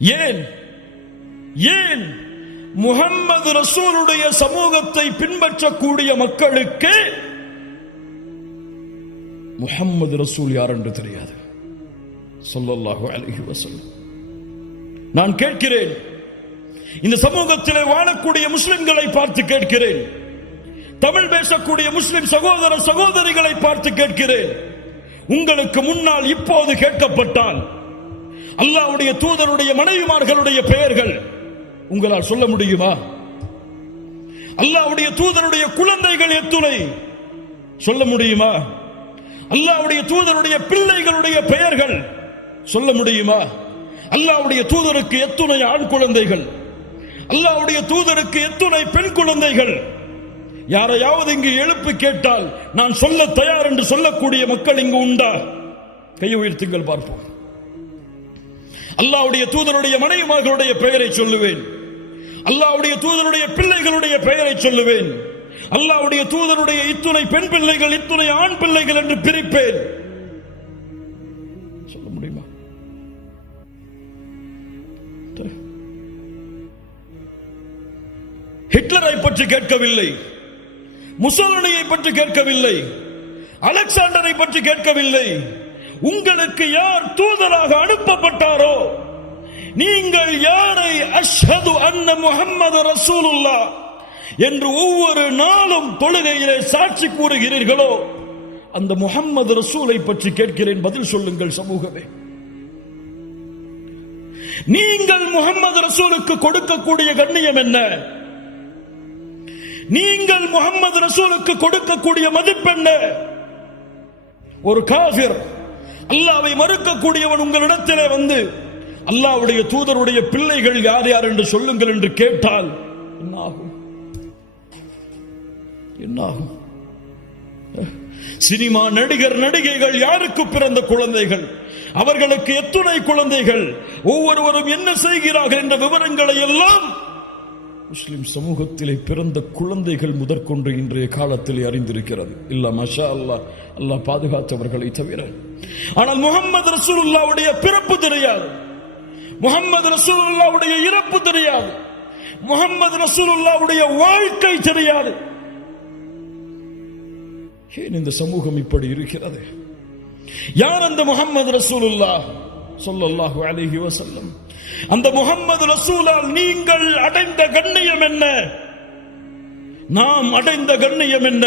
ஏன்? ஏன்? முகம்மது ரசூலுடைய சமூகத்தை பின்பற்றக்கூடிய மக்களுக்கு முகம்மது ரசூல் யார் என்று தெரியாது. சொல்லல்லாஹு அலைஹி வஸல்லம். நான் கேட்கிறேன் இந்த சமூகத்திலே வாழக்கூடிய முஸ்லிம்களை பார்த்து கேட்கிறேன் தமிழ் பேசக்கூடிய முஸ்லிம் சகோதர சகோதரிகளை பார்த்து கேட்கிறேன் உங்களுக்கு முன்னால் இப்போது கேட்கப்பட்டால் அல்லாவுடைய தூதருடைய மனைவிமார்களுடைய பெயர்கள். உங்களால் சொல்ல முடியுமா? அல்லாவுடைய தூதருடைய குழந்தைகள் எத்துணை? சொல்ல முடியுமா? அல்லாவுடைய தூதருடைய பிள்ளைகளுடைய பெயர்கள்? சொல்ல முடியுமா? அல்லாவுடைய தூதருக்கு எத்துணை ஆண் குழந்தைகள். அல்லாவுடைய தூதருக்கு எத்துணை பெண் குழந்தைகள். யாரையாவது இங்கு எழுப்பு கேட்டால் நான் சொல்ல தயார் என்று சொல்லக்கூடிய மக்கள் இங்கு உண்டா? கை உயர்த்துங்கள் பார்ப்போம். அல்லாவுடைய தூதனுடைய மனைவிமார்களுடைய பெயரை சொல்லுவேன். அல்லாவுடைய தூதனுடைய பிள்ளைகளுடைய பெயரை சொல்லுவேன். அல்லாவுடைய தூதனுடைய இத்துணை பெண் பிள்ளைகள் இத்துணை ஆண் பிள்ளைகள் என்று பிரிப்பேன். சொல்ல முடியுமா? ஹிட்லரை பற்றி கேட்கவில்லை. முசோலினியை பற்றி கேட்கவில்லை. அலெக்சாண்டரை பற்றி கேட்கவில்லை. உங்களுக்கு யார் தூதராக அனுப்பப்பட்டாரோ? நீங்கள் யாரை அஷ்ஹது அன்ன முகம்மது ரசூலுல்லா என்று ஒவ்வொரு நாளும் தொழுகையிலே சாட்சி கூறுகிறீர்களோ? அந்த முகம்மது ரசூலை பற்றி கேட்கிறேன் பதில் சொல்லுங்கள் சமூகமே. நீங்கள் முகம்மது ரசூலுக்கு கொடுக்கக்கூடிய கண்ணியம் என்ன? நீங்கள் முகம்மது ரசூலுக்கு கொடுக்கக்கூடிய மதிப்பெண்ண ஒரு காபிர் அல்லாவை மறுக்கக்கூடியவன் உங்களிடத்திலே வந்து அல்லாவுடைய தூதருடைய பிள்ளைகள் யார் யார் என்று சொல்லுங்கள் என்று கேட்டால் என்னாகும்? என்னாகும்? சினிமா நடிகர் நடிகைகள் யாருக்கு பிறந்த குழந்தைகள்? அவர்களுக்கு எத்துணை குழந்தைகள்? ஒவ்வொருவரும் என்ன செய்கிறார்கள் என்ற விவரங்களை எல்லாம் முஸ்லிம் சமூகத்திலே பிறந்த குழந்தைகள் முதற்கொண்டு இன்றைய காலத்தில் அறிந்திருக்கிறது. இல்ல மஷா அல்லா அல்லாஹ் பாதுகாத்தவர்களை தவிர. ஆனால் முகமது ரசூலுல்லாவுடைய பிறப்பு தெரியாது. முகமது ரசூலுல்லாவுடைய இறப்பு தெரியாது. முகமது ரசூலுல்லாவுடைய வாழ்க்கை தெரியாது. ஏன் இந்த சமூகம் இப்படி இருக்கிறது? யார் அந்த முகமது ரசூலுல்லா சொல்லல்லாஹு அலைஹி வசல்லம் அந்த முகமது ரசூலால் நீங்கள் நாம் அடைந்த கண்ணியம் என்ன